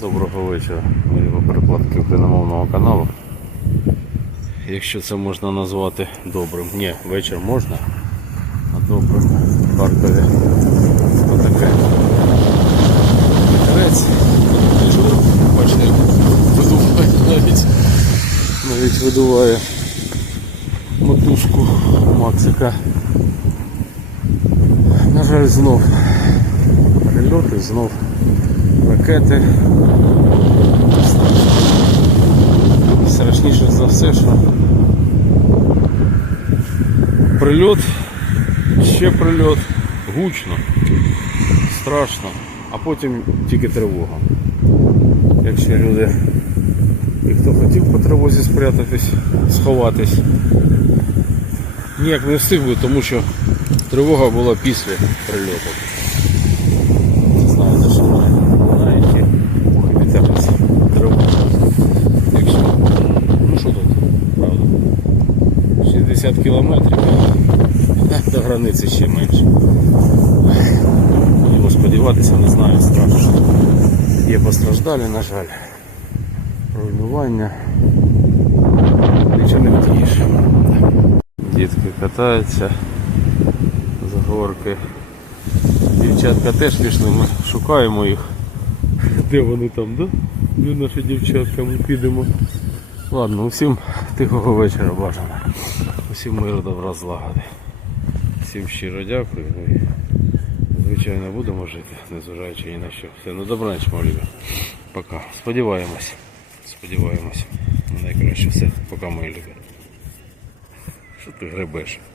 Доброго вечора, мої перекладки україномовного каналу. Якщо це можна назвати добрим. Ні, вечір можна, а добрим в Харкові. Отаке. Вітерець. Бачите, видуває навіть. Навіть видуває мотузку Максика. На жаль, знов прильоти, знов ракети. Страшніше за все, що прильот, ще прильот, гучно, страшно, а потім тільки тривога. Якщо люди, і хто хотів по тривозі спрятатись, сховатись, ніяк не встиг би, тому що тривога була після прильоту. Знаєте, що ми знаєте, ох, вітерець, тривога. Якщо, ну що тут, правда? 60 кілометрів до границі ще менше. Будемо сподіватися, не знаю, страшно. Є постраждалі, на жаль. Руйнування. Нічого не вдієш. Дітки катаються з горки. Дівчатка теж пішли, ми шукаємо їх. Де вони там, да? Де наші дівчатка, ми підемо. Ладно, усім тихого вечора бажано. Усім миру, добра, злагоди. Всім щиро дякую. Ну і, звичайно, будемо жити, незважаючи ні на що. Все, ну добраніч, мої любі. Пока. Сподіваємось. Сподіваємось. Найкраще все. Пока, мої любі. Що ти гребеш?